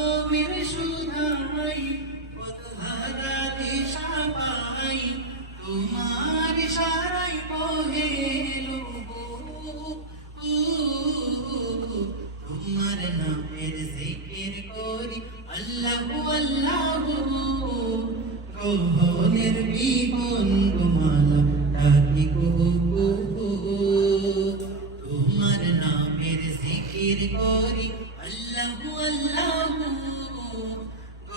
রবের সুধাই পথহারা দিশা পাই তোমার সারাই কহে তোমার নামের জিকির করি, আল্লাহ আল্লাহ গোহনের বিহন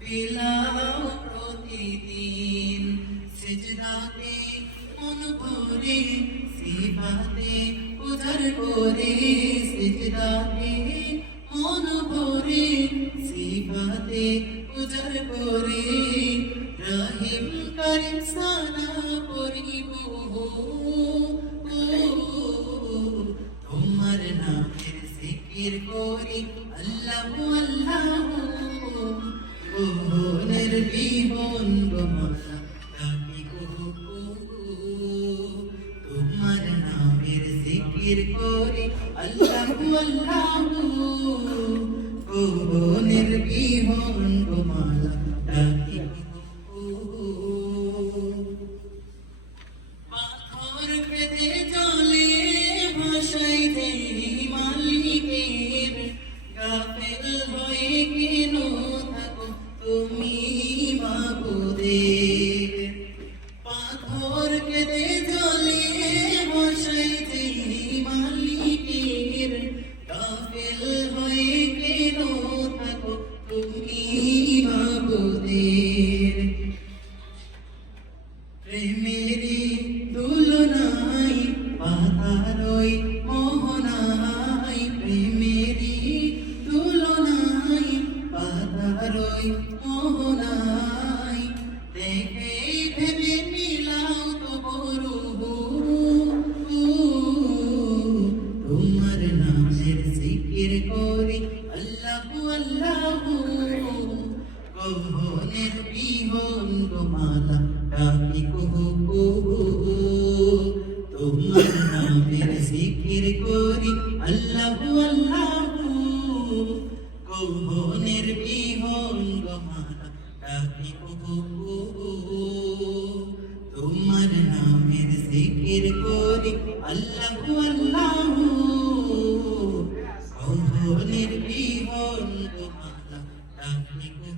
বিলাও প্রতিদিন সিজদাতে মন ভরে, সিবাতে উজার করে। সিজদাতে মন ভরে, সিবাতে উজার করে। রহিম করিম সানা পরিব জিকির করি আল্লাহ আল্লাহ। মোহনের বিহন গোমালা ডাকি। পাথর কেঁদে জলে ভাসাই দেই মালিকের। গাফেল হয়ে কেন থাকো তুমি বাবুদের? পাথর কেঁদে প্রেমেরি তুলনাই পাতারই মোহনাই প্রেমেরি তুলনাই পাতারই মোহনাই দেখে ভেবে মিলাও তো তোমার নামের জিকির করি, আল্লাহ আল্লাহ। কহনের বিহন গোমালা ডাকি কুহু কুহু কোহনের বিহন গমানা ডাকিব তোমার নামের জিকির করি আল্লাহ আল্লাহ। কোহনের বিহন গমানা ডাকিব